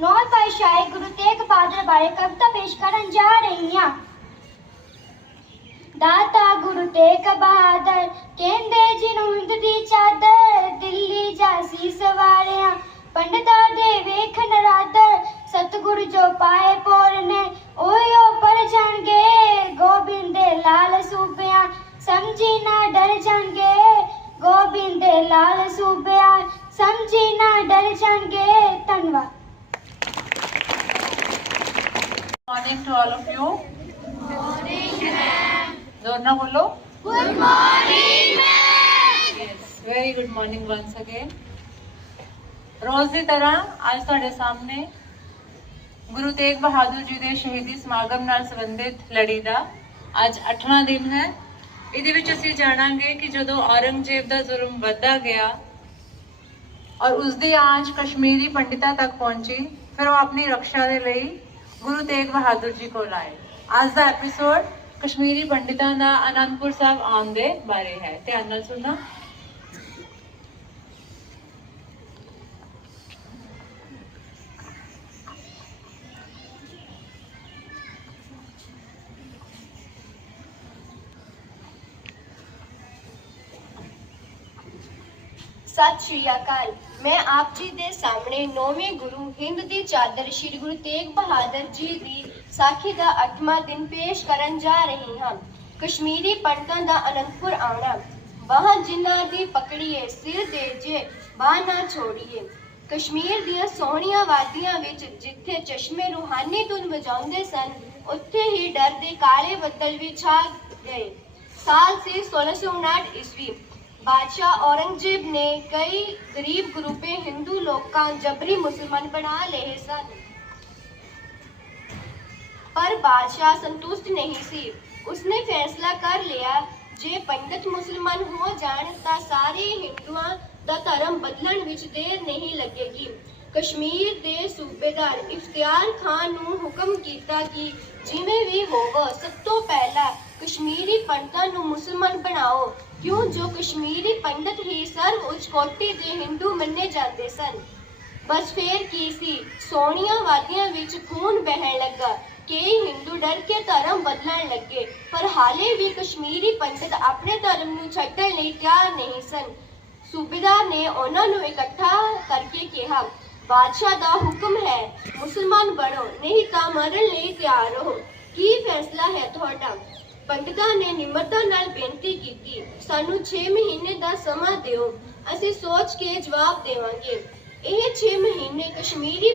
ਨੌਵੇਂ ਪਾਤਸ਼ਾਹੀ ਗੁਰੂ ਤੇਗ ਬਹਾਦਰ ਬਾਰੇ ਕਵਿਤਾ ਪੇਸ਼ ਕਰਨ ਜਾ ਰਹੀ ਹਾਂ ਦਾਤਾ ਗੁਰੂ ਤੇਗ ਬਹਾਦਰ ਕਹਿੰਦੇ, ਜਿਹਨੂੰ ਹਿੰਦ ਦੀ ਚਾਦਰ, ਦਿੱਲੀ ਜਾਸੀ ਸਵਾਰਿਆ ਪੰਡਤਾਂ ਦੇ ਵੇਖ ਨਰਾਦਰ, ਸਤਿਗੁਰੂ ਜੋ ਪਾਏ ਪੋਰ ਨੇ ਓਯੋ ਪਰ ਜਾਣਗੇ, ਗੋਬਿੰਦ ਦੇ ਲਾਲ ਸੂਬਿਆਂ, ਸਮਝੀ ਨਾ ਡਰ ਜਾਣਗੇ, ਗੋਬਿੰਦ ਦੇ ਲਾਲ ਸੂਬਿਆਂ, ਸਮਝੀ ਨਾ ਡਰ ਜਾਣਗੇ, ਧੰਨਵਾਦ। Morning to all of you. Dorna bolo. Good morning, Yes, very good morning once again. ਰੋਜ਼ ਦੀ ਤਰ੍ਹਾਂ ਅੱਜ ਤੁਹਾਡੇ ਸਾਹਮਣੇ ਗੁਰੂ ਤੇਗ ਬਹਾਦਰ ਜੀ ਦੇ ਸ਼ਹੀਦੀ ਸਮਾਗਮ ਨਾਲ ਸੰਬੰਧਿਤ ਲੜੀ ਦਾ ਅੱਜ 8ਵਾਂ ਦਿਨ ਹੈ ਇਹਦੇ ਵਿੱਚ ਅਸੀਂ ਜਾਣਾਂਗੇ ਕਿ ਜਦੋਂ ਔਰੰਗਜ਼ੇਬ ਦਾ ਜ਼ੁਲਮ ਵੱਧਦਾ ਗਿਆ ਔਰ ਉਸ ਦੀ ਆਂਚ ਕਸ਼ਮੀਰੀ ਪੰਡਿਤਾਂ ਤੱਕ ਪਹੁੰਚੀ ਫਿਰ ਉਹ ਆਪਣੀ ਰੱਖਿਆ ਦੇ ਲਈ ਗੁਰੂ ਤੇਗ ਬਹਾਦਰ ਜੀ ਕੋਲ ਆਏ। ਅੱਜ ਦਾ ਐਪੀਸੋਡ ਕਸ਼ਮੀਰੀ ਪੰਡਿਤਾਂ ਦਾ ਆਨੰਦਪੁਰ ਸਾਹਿਬ ਆਉਣ ਦੇ ਬਾਰੇ ਹੈ। ਧਿਆਨ ਨਾਲ ਸੁਣਨਾ। ਸਤਿ ਸ਼੍ਰੀ ਅਕਾਲ। ਮੈਂ ਆਪ ਜੀ ਦੇ ਸਾਹਮਣੇ ਨੌਵੇਂ ਗੁਰੂ ਹਿੰਦ ਦੀ ਚਾਦਰ ਸ੍ਰੀ ਗੁਰੂ ਤੇਗ ਬਹਾਦਰ ਜੀ ਦੀ ਸਾਖੀ ਦਾ 8ਵਾਂ ਦਿਨ ਪੇਸ਼ ਕਰਨ ਜਾ ਰਹੀ ਹਾਂ। ਕਸ਼ਮੀਰੀ ਪੰਡਤਾਂ ਦਾ ਅਨੰਦਪੁਰ ਆਉਣਾ। ਬਾਹਾਂ ਜਿਨ੍ਹਾਂ ਦੀ ਪਕੜੀਏ, ਸਿਰ ਦੇ ਜੇ, ਬਾਹ ਨਾ ਛੋੜੀਏ। ਕਸ਼ਮੀਰ ਦੀਆਂ ਸੋਹਣੀਆਂ ਵਾਦੀਆਂ ਵਿੱਚ ਜਿੱਥੇ ਚਸ਼ਮੇ ਰੂਹਾਨੀ ਧੁਨ ਵਜਾਉਂਦੇ ਸਨ, ਉੱਥੇ ਹੀ ਡਰ ਦੇ ਕਾਲੇ ਬੱਦਲ ਵੀ ਛਾ ਗਏ। ਸਾਲ ਸੀ 1659 ਈਸਵੀ। ਬਾਦਸ਼ਾਹ ਔਰੰਗਜ਼ੇਬ ਨੇ ਕਈ ਗਰੀਬ ਗਰੂਪੇ ਹਿੰਦੂ ਲੋਕਾਂ ਜਬਰੀ ਮੁਸਲਮਾਨ ਬਣਾ ਲਏ ਸਨ। ਪਰ ਬਾਦਸ਼ਾਹ ਸੰਤੁਸ਼ਟ ਨਹੀਂ ਸੀ। ਉਸਨੇ ਫੈਸਲਾ ਕਰ ਲਿਆ, ਜੇ ਪੰਡਤ ਮੁਸਲਮਾਨ ਹੋ ਜਾਣ ਤਾਂ ਸਾਰੇ ਹਿੰਦੂਆਂ ਦਾ ਧਰਮ ਬਦਲਣ ਵਿੱਚ ਦੇਰ ਨਹੀਂ ਲੱਗੇਗੀ। ਕਸ਼ਮੀਰ ਦੇ ਸੂਬੇਦਾਰ ਇਫਤਿਆਰ ਖਾਨ ਨੂੰ ਹੁਕਮ ਕੀਤਾ ਕਿ ਜਿਵੇਂ ਵੀ ਹੋਵੋ, ਸਭ ਤੋਂ ਪਹਿਲਾਂ ਕਸ਼ਮੀਰੀ ਪੰਡਤਾਂ ਨੂੰ ਮੁਸਲਮਾਨ ਬਣਾਓ। ਕਿਉਂ ਜੋ ਕਸ਼ਮੀਰੀ ਪੰਡਤ ਹੀ ਸਰਵ ਉੱਚ ਕੋਟि ਦੇ ਹਿੰਦੂ ਮੰਨੇ ਜਾਂਦੇ ਸਨ? ਬਸ ਫੇਰ ਕੀ ਸੀ? ਸੋਹਣੀਆਂ ਵਾਦੀਆਂ ਵਿੱਚ ਖੂਨ ਵਹਿਣ ਲੱਗਾ। ਕਈ ਹਿੰਦੂ ਡਰ ਕੇ ਧਰਮ ਬਦਲਣ ਲੱਗੇ, ਪਰ ਹਾਲੇ ਵੀ ਕਸ਼ਮੀਰੀ ਪੰਡਤ ਆਪਣੇ ਧਰਮ ਨੂੰ ਛੱਡਣ ਲਈ ਤਿਆਰ ਨਹੀਂ ਸਨ। ਸੂਬੇਦਾਰ ਨੇ ਉਹਨਾਂ ਨੂੰ ਇਕੱਠਾ ਕਰਕੇ ਕਿਹਾ, ਬਾਦਸ਼ਾਹ ਦਾ ਹੁਕਮ ਹੈ, ਮੁਸਲਮਾਨ ਬਣੋ, ਨਹੀਂ ਤਾਂ ਮਰਨ ਲਈ ਤਿਆਰ ਰਹੋ। ਕੀ ਫੈਸਲਾ ਹੈ ਤੁਹਾਡਾ? ਪੰਡਤਾਂ ਨੇ ਨਿਮਰਤਾ ਨਾਲ ਬੇਨਤੀ ਕੀਤੀ, ਸਾਨੂੰ 6 ਮਹੀਨੇ ਦਾ ਸਮਾਂ ਦਿਓ, ਅਸੀਂ ਸੋਚ ਕੇ ਜਵਾਬ ਦੇਵਾਂਗੇ। ਇਹ 6 ਮਹੀਨੇ ਕਸ਼ਮੀਰੀ